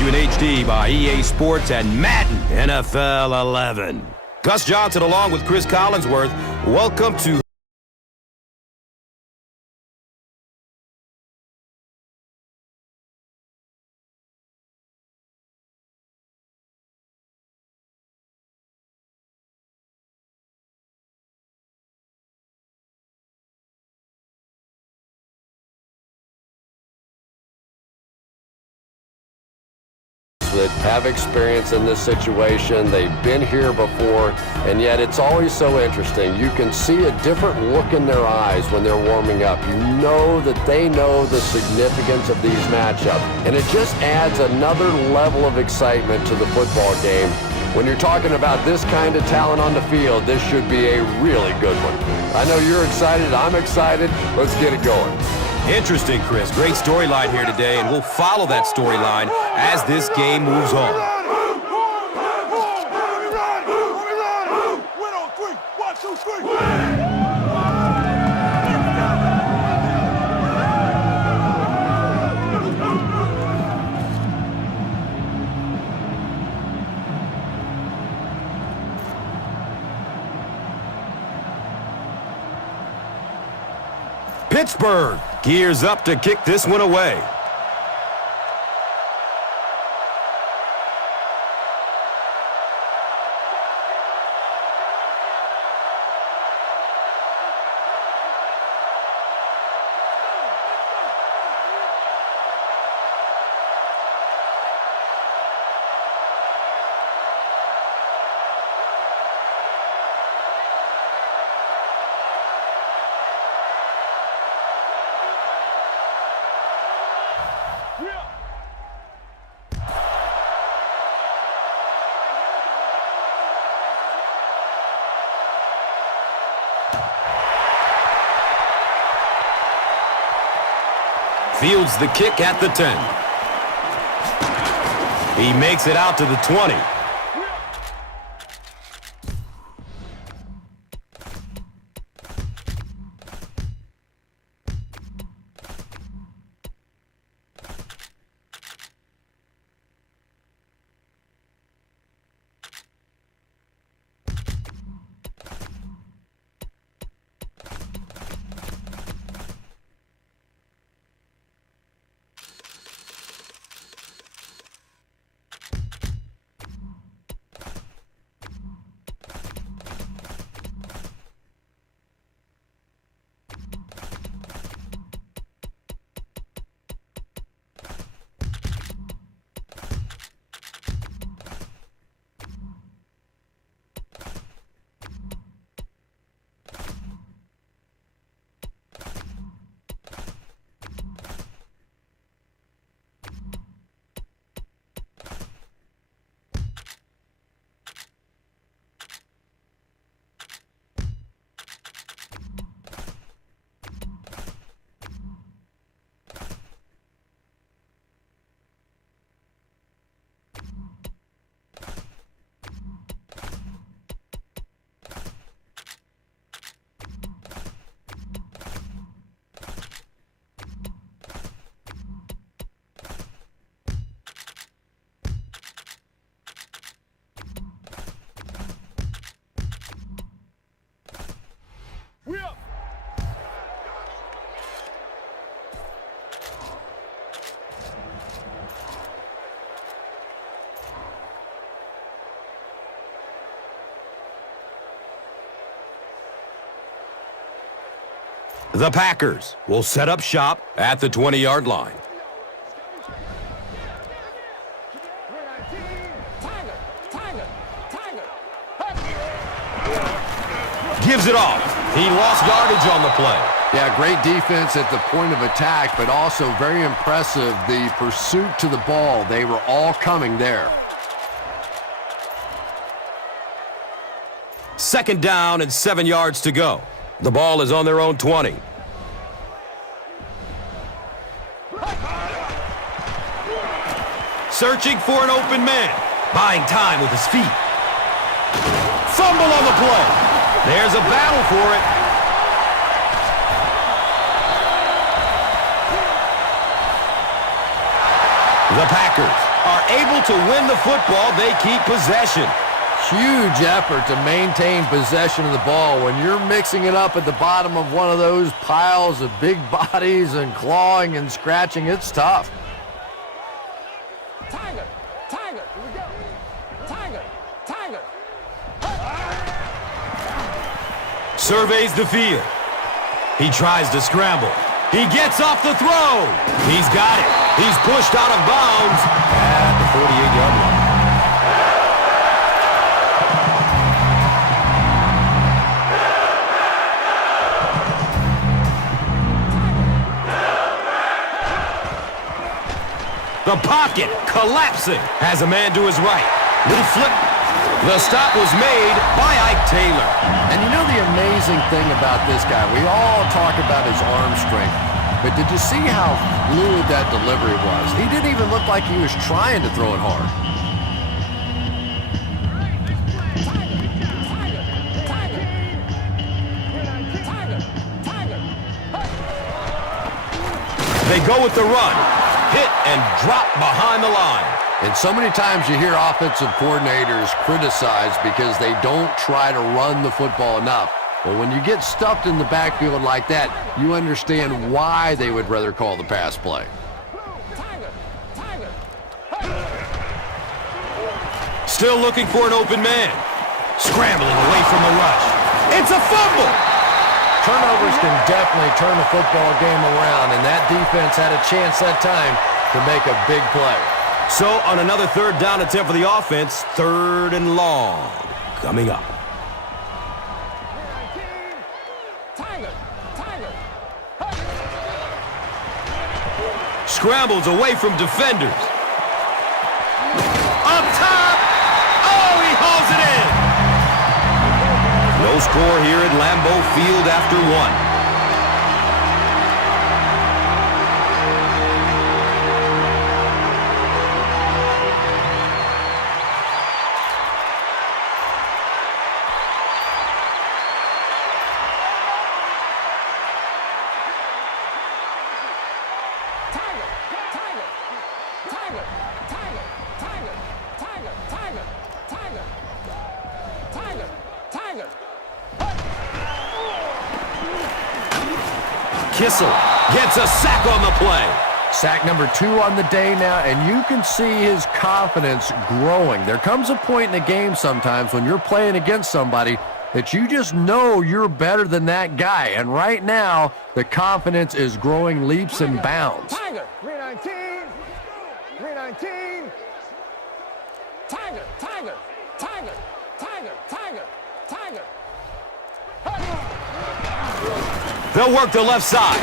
to you in HD by EA Sports and Madden NFL 11. Gus Johnson along with Chris Collinsworth. Welcome to that have experience in this situation. They've been here before, and yet it's always so interesting. You can see a different look in their eyes when they're warming up. You know that they know the significance of these matchups, and it just adds another level of excitement to the football game. When you're talking about this kind of talent on the field, this should be a really good one. I know you're excited. I'm excited. Let's get it going. Interesting, Chris. Great storyline here today, and we'll follow that storyline as this game moves on. Pittsburgh gears up to kick this one away. Fields the kick at the 10. He makes it out to the 20. The Packers will set up shop at the 20-yard line. Gives it off. He lost yardage on the play. Yeah, great defense at the point of attack, but also very impressive the pursuit to the ball. They were all coming there. Second down and 7 yards to go. The ball is on their own 20. Searching for an open man. Buying time with his feet. Fumble on the play. There's a battle for it. The Packers are able to win the football, they keep possession. Huge effort to maintain possession of the ball. When you're mixing it up at the bottom of one of those piles of big bodies and clawing and scratching, it's tough. Tiger, Tiger, here we go. Tiger, Tiger. Surveys the field. He tries to scramble. He gets off the throw. He's got it. He's pushed out of bounds at the 48-yard line. The pocket collapsing. Has a man to his right. Little flip. The stop was made by Ike Taylor. And you know the amazing thing about this guy, we all talk about his arm strength, but did you see how fluid that delivery was? He didn't even look like he was trying to throw it hard. They go with the run. Hit and drop behind the line. And so many times you hear offensive coordinators criticized because they don't try to run the football enough. Well, when you get stuffed in the backfield like that, you understand why they would rather call the pass play. Still looking for an open man. Scrambling away from the rush. It's a fumble! Turnovers can definitely turn a football game around, and that defense had a chance that time to make a big play. So on another third down attempt for the offense, 3rd and long coming up. Scrambles away from defenders. Up top! Oh, he hauls it in! No score here at Lambeau Field after 1. Kissel gets a sack on the play. Sack number 2 on the day now, and you can see his confidence growing. There comes a point in the game sometimes when you're playing against somebody that you just know you're better than that guy. And right now, the confidence is growing leaps and bounds. Tiger, 319, 319. Tiger, Tiger, Tiger, Tiger, Tiger, Tiger. They'll work the left side.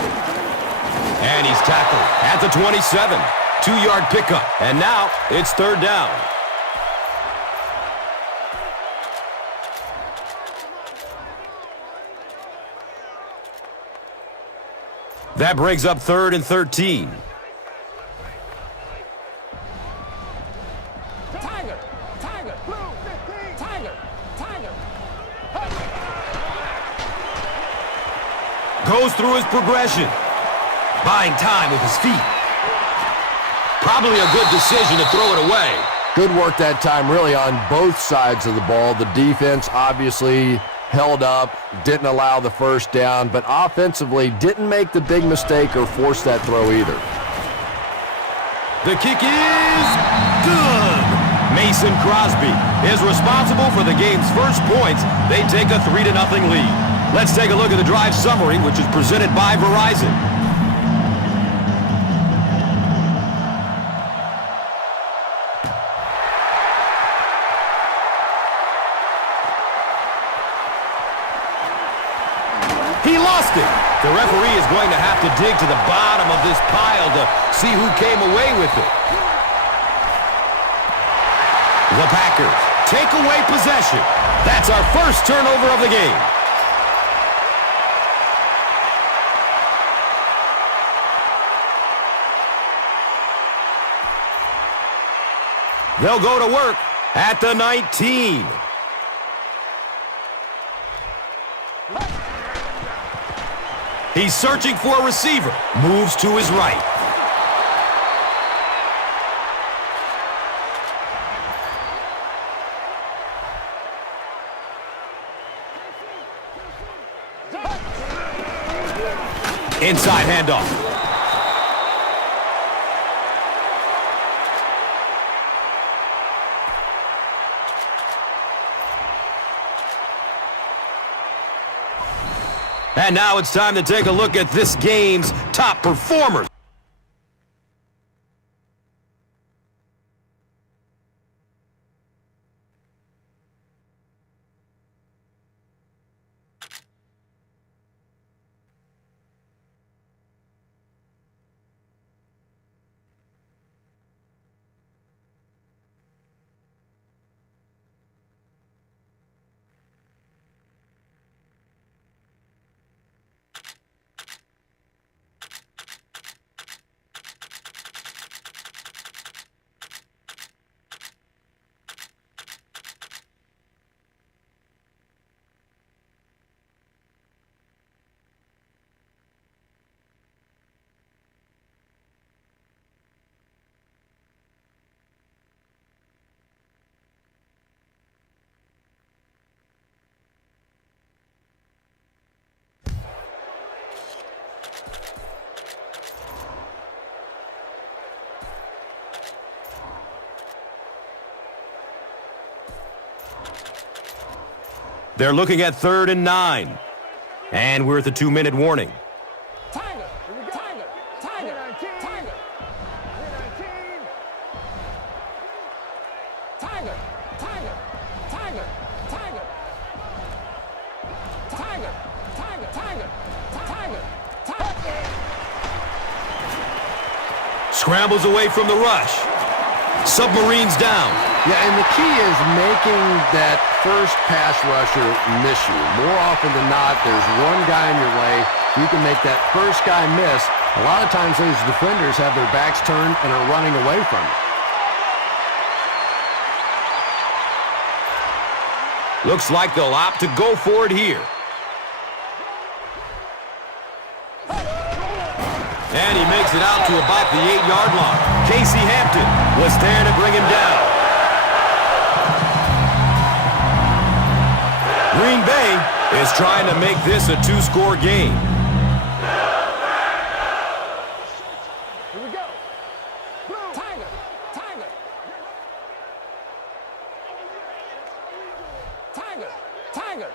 And he's tackled at the 27. 2-yard pickup. And now it's 3rd down. That brings up 3rd and 13. Tiger, Tiger, blue 15. Tiger, Tiger. Goes through his progression. Buying time with his feet. Probably a good decision to throw it away. Good work that time, really, on both sides of the ball. The defense obviously held up, didn't allow the first down, but offensively didn't make the big mistake or force that throw either. The kick is good. Mason Crosby is responsible for the game's first points. They take a 3-0 lead. Let's take a look at the drive summary, which is presented by Verizon. He lost it. The referee is going to have to dig to the bottom of this pile to see who came away with it. The Packers take away possession. That's our first turnover of the game. They'll go to work at the 19. He's searching for a receiver. Moves to his right. Inside handoff. And now it's time to take a look at this game's top performers. They're looking at 3rd and 9. And we're at the 2-minute warning. Tiger, Tiger, Tiger, Tiger. Tiger, Tiger, Tiger, Tiger. Tiger, Tiger, Tiger, Tiger, Tiger. Scrambles away from the rush. Submarines down. Yeah, and the key is making that first pass rusher miss you. More often than not, there's one guy in your way. You can make that first guy miss. A lot of times those defenders have their backs turned and are running away from it. Looks like they'll opt to go for it here. And he makes it out to about the 8-yard line. Casey Hampton was there to bring him down. Green Bay is trying to make this a 2-score game. Here we go. Blue. Tiger, Tiger. Tiger, Tiger.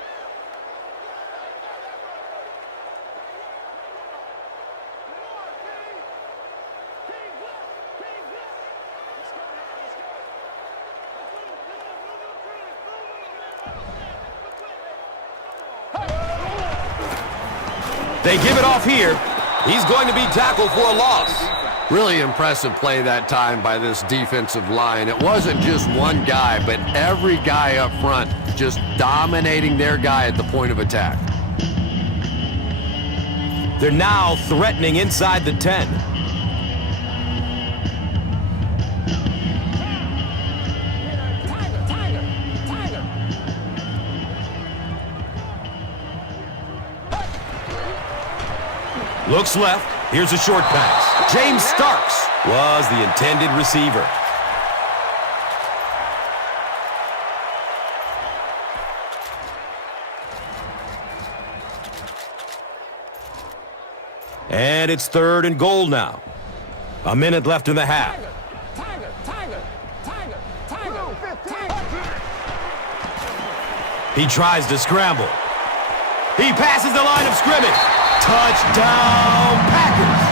They give it off here. He's going to be tackled for a loss. Really impressive play that time by this defensive line. It wasn't just one guy, but every guy up front just dominating their guy at the point of attack. They're now threatening inside the 10. Tiger, Tiger, Tiger. Looks left. Here's a short pass. James Starks was the intended receiver. And it's 3rd and goal now. A minute left in the half. Tiger, Tiger, Tiger, Tiger, Tiger. He tries to scramble. He passes the line of scrimmage. Touchdown, Packers!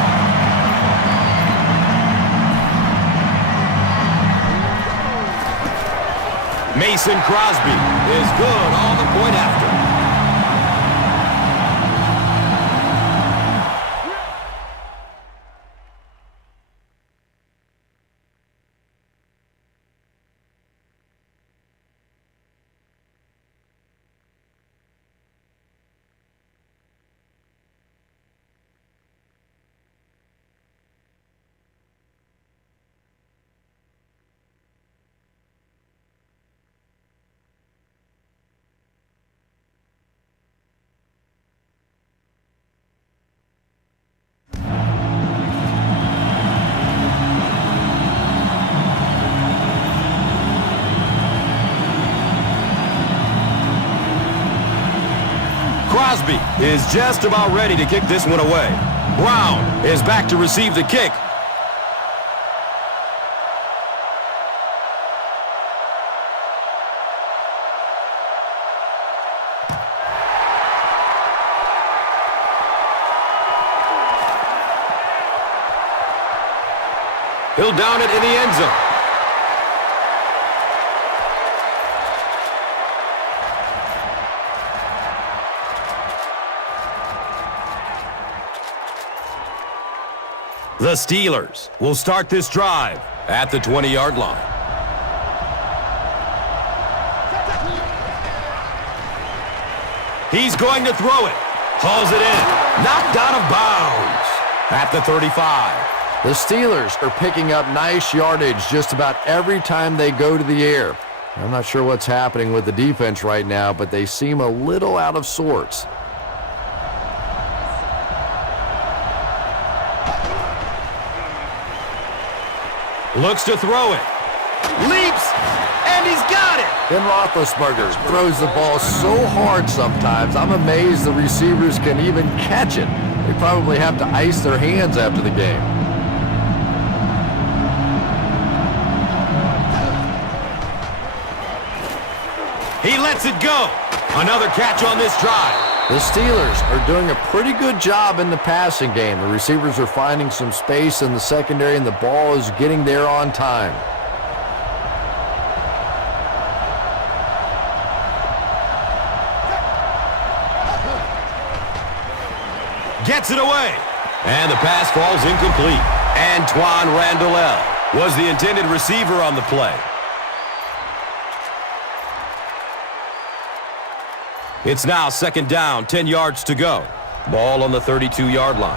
Mason Crosby is good on the point after. Crosby is just about ready to kick this one away. Brown is back to receive the kick. He'll down it in the end zone. The Steelers will start this drive at the 20-yard line. He's going to throw it. Hauls it in. Knocked out of bounds at the 35. The Steelers are picking up nice yardage just about every time they go to the air. I'm not sure what's happening with the defense right now, but they seem a little out of sorts. Looks to throw it. Leaps, and he's got it. Ben Roethlisberger throws the ball so hard sometimes, I'm amazed the receivers can even catch it. They probably have to ice their hands after the game. He lets it go. Another catch on this drive. The Steelers are doing a pretty good job in the passing game. The receivers are finding some space in the secondary, and the ball is getting there on time. Gets it away. And the pass falls incomplete. Antoine Randall was the intended receiver on the play. It's now second down, 10 yards to go. Ball on the 32-yard line.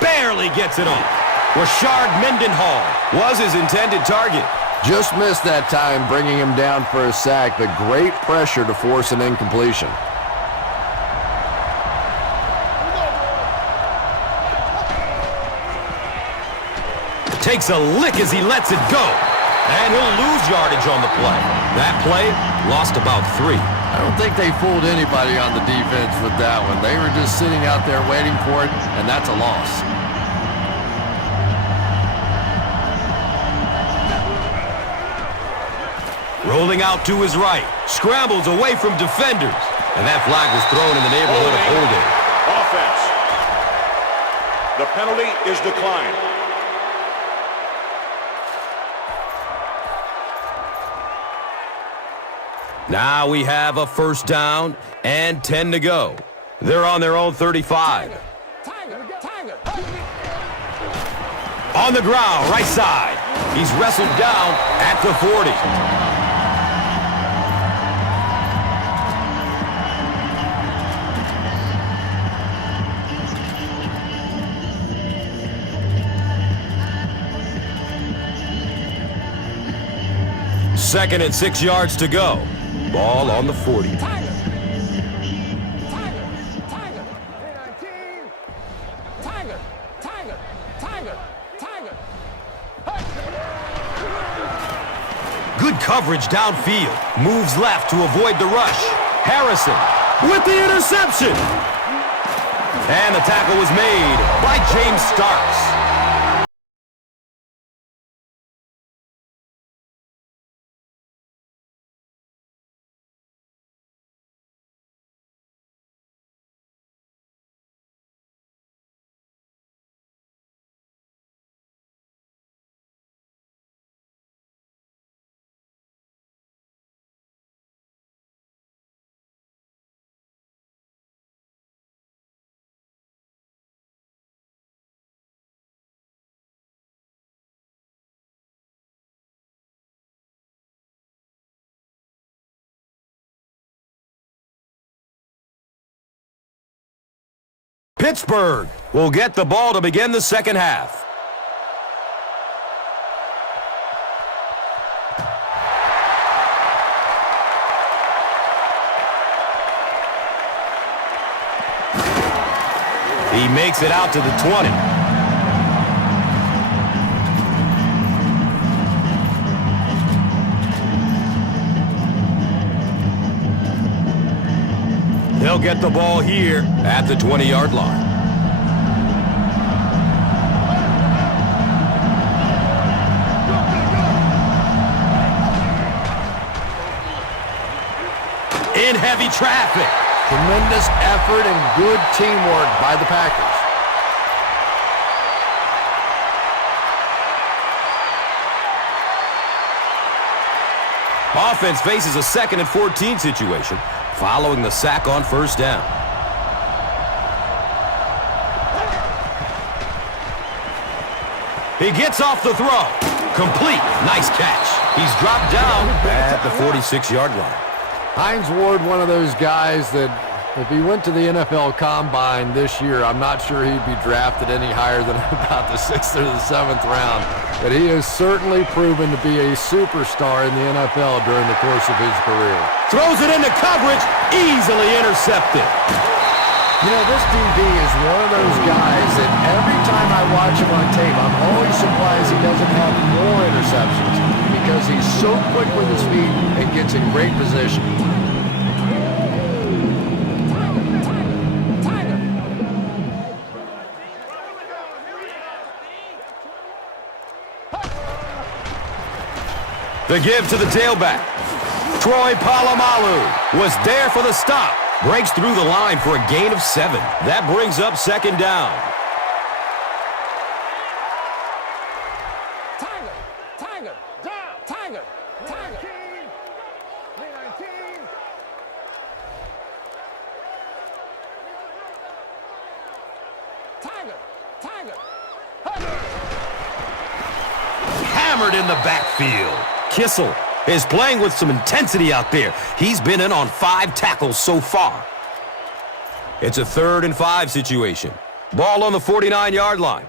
Barely gets it off. Rashard Mendenhall was his intended target. Just missed that time, bringing him down for a sack, but great pressure to force an incompletion. Takes a lick as he lets it go. And he'll lose yardage on the play. That play lost about 3. I don't think they fooled anybody on the defense with that one. They were just sitting out there waiting for it, and that's a loss. Rolling out to his right. Scrambles away from defenders. And that flag was thrown in the neighborhood of holding. Offense. The penalty is declined. Now we have a first down and 10 to go. They're on their own 35. Tiger. On the ground, right side. He's wrestled down at the 40. Second and 6 yards to go. Ball on the 40. Tiger. Good coverage downfield. Moves left to avoid the rush. Harrison with the interception. And the tackle was made by James Starks. Pittsburgh will get the ball to begin the second half. He makes it out to the 20. They'll get the ball here at the 20-yard line. In heavy traffic. Tremendous effort and good teamwork by the Packers. Offense faces a 2nd and 14 situation following the sack on first down. He gets off the throw. Complete. Nice catch. He's dropped down at the 46-yard line. Hines Ward, one of those guys that if he went to the NFL Combine this year, I'm not sure he'd be drafted any higher than about the 6th or the 7th round. But he has certainly proven to be a superstar in the NFL during the course of his career. Throws it into coverage, easily intercepted. You know, this DB is one of those guys that every time I watch him on tape, I'm always surprised he doesn't have more interceptions because he's so quick with his feet and gets in great position. The give to the tailback. Troy Polamalu was there for the stop. Breaks through the line for a gain of 7. That brings up 2nd down. Tiger, Tiger, down, Tiger, Tiger. 319. Tiger, Tiger. Hammered in the backfield. Kissel is playing with some intensity out there. He's been in on 5 tackles so far. It's a 3rd and 5 situation. Ball on the 49-yard line.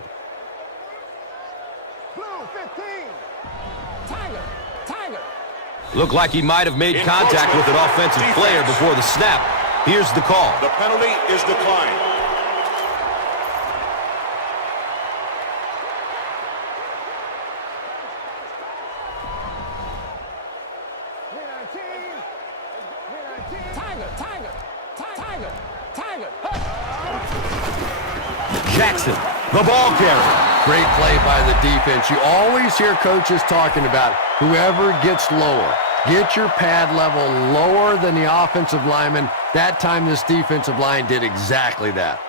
Blue 15. Tiger, Tiger. Looked like he might have made contact with an offensive player before the snap. Here's the call. The penalty is declined. Tiger, Tiger, Tiger, Tiger. Jackson, the ball carrier. Great play by the defense. You always hear coaches talking about whoever gets lower. Get your pad level lower than the offensive lineman. That time this defensive line did exactly that.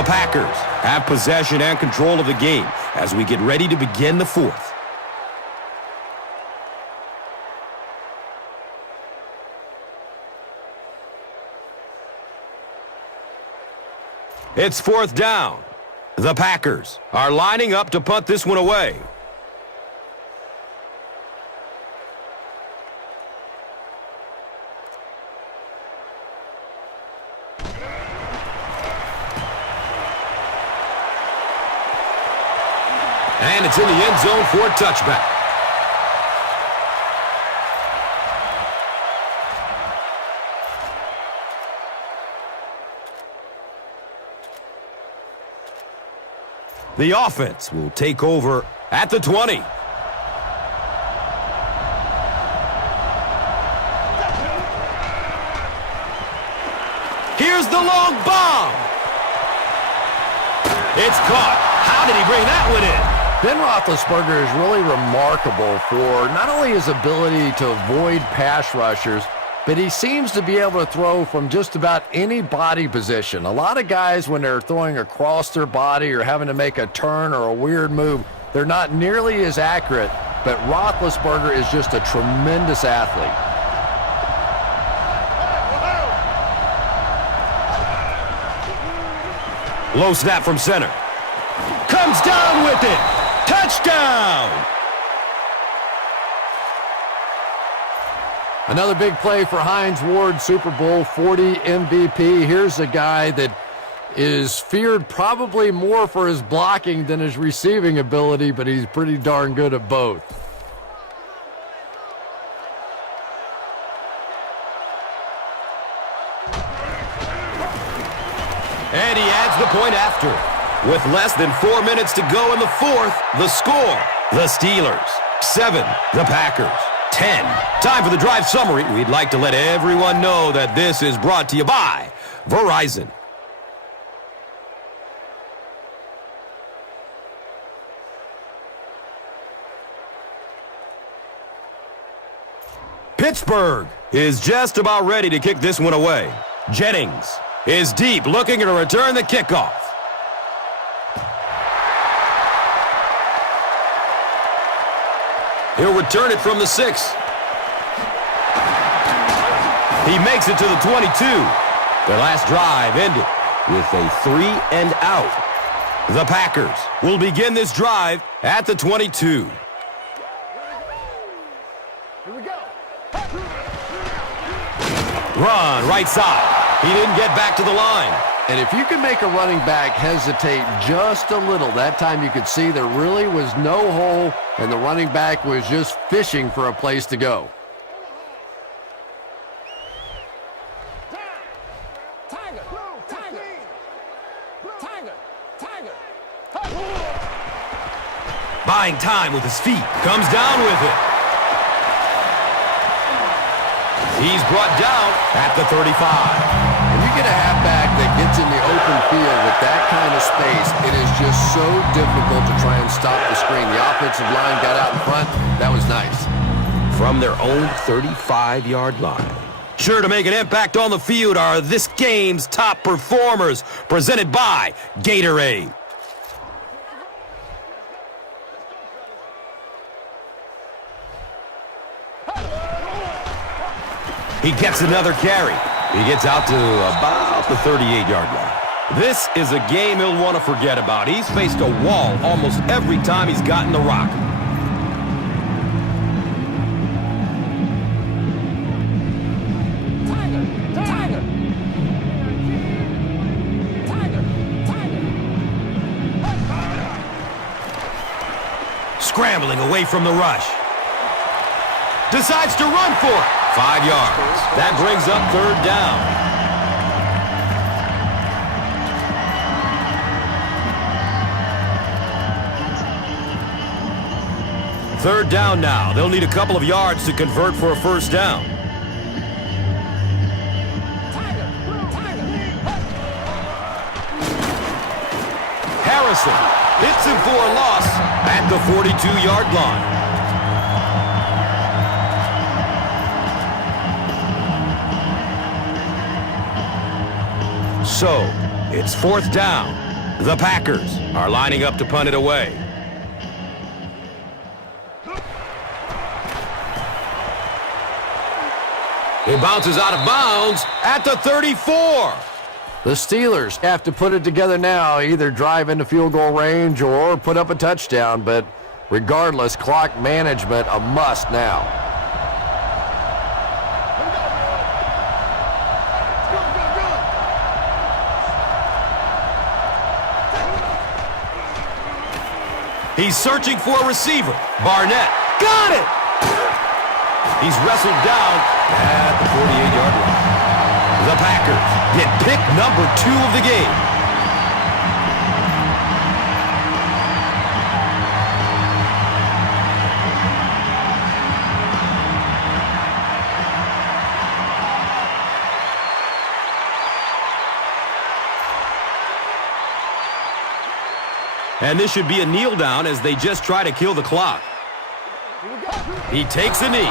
The Packers have possession and control of the game as we get ready to begin the fourth. It's fourth down. The Packers are lining up to punt this one away. And it's in the end zone for a touchback. The offense will take over at the 20. Here's the long bomb. It's caught. How did he bring that one in? Ben Roethlisberger is really remarkable for not only his ability to avoid pass rushers, but he seems to be able to throw from just about any body position. A lot of guys, when they're throwing across their body or having to make a turn or a weird move, they're not nearly as accurate, but Roethlisberger is just a tremendous athlete. Low snap from center. Comes down with it. Touchdown! Another big play for Hines Ward, Super Bowl 40 MVP. Here's a guy that is feared probably more for his blocking than his receiving ability, but he's pretty darn good at both. And he adds the point after. With less than 4 minutes to go in the fourth, the score, the Steelers, 7, the Packers, 10. Time for the drive summary. We'd like to let everyone know that this is brought to you by Verizon. Pittsburgh is just about ready to kick this one away. Jennings is deep, looking to return the kickoff. He'll return it from the 6. He makes it to the 22. Their last drive ended with a 3 and out. The Packers will begin this drive at the 22. Here we go. Run, right side. He didn't get back to the line. And if you can make a running back hesitate just a little, that time you could see there really was no hole, and the running back was just fishing for a place to go. Tiger, Tiger, Tiger, Tiger. Buying time with his feet. Comes down with it. He's brought down at the 35. When you get a halfback that gets in the open field with that kind of space, it is just so difficult to try and stop the screen. The offensive line got out in front. That was nice. From their own 35-yard line. Sure to make an impact on the field are this game's top performers, presented by Gatorade. He gets another carry. He gets out to about the 38-yard line. This is a game he'll want to forget about. He's faced a wall almost every time he's gotten the rock. Tiger, Tiger. Tiger, Tiger. Scrambling away from the rush. Decides to run for it. 5 yards. That brings up third down. Third down now. They'll need a couple of yards to convert for a first down. Harrison hits him for a loss at the 42-yard line. So, it's fourth down. The Packers are lining up to punt it away. It bounces out of bounds at the 34. The Steelers have to put it together now, either drive into field goal range or put up a touchdown, but regardless, clock management a must now. He's searching for a receiver. Barnett got it! He's wrestled down at the 48-yard line. The Packers get pick number 2 of the game. And this should be a kneel down as they just try to kill the clock. He takes a knee.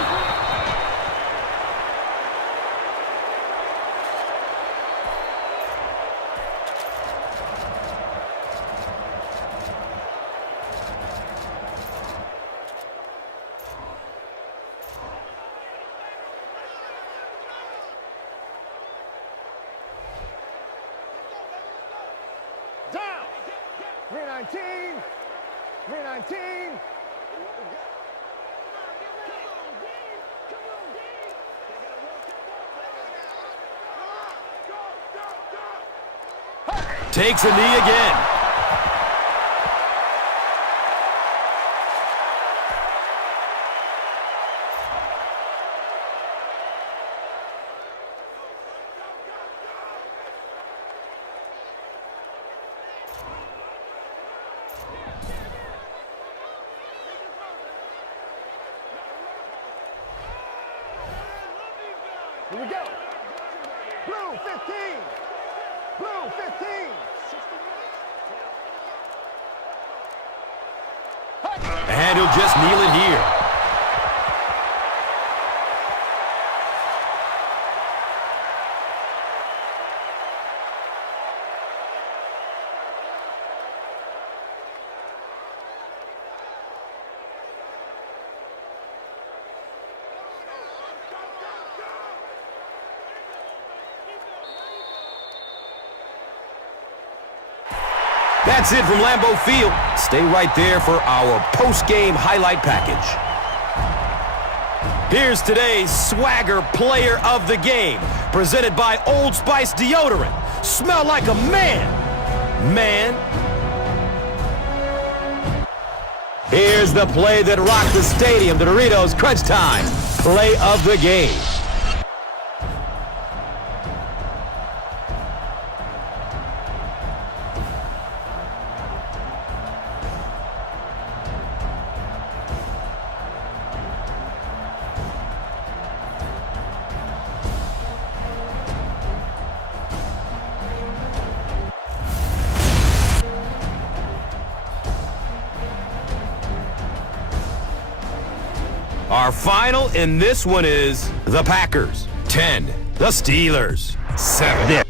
Down. 319. 319. Takes a knee again. Here we go. Blue 15. Blue 15. And he'll just kneel it here. That's it from Lambeau Field. Stay right there for our post-game highlight package. Here's today's Swagger Player of the Game, presented by Old Spice Deodorant. Smell like a man. Man. Here's the play that rocked the stadium, the Doritos Crunch Time Play of the Game. Our final in this one is the Packers 10, the Steelers 7.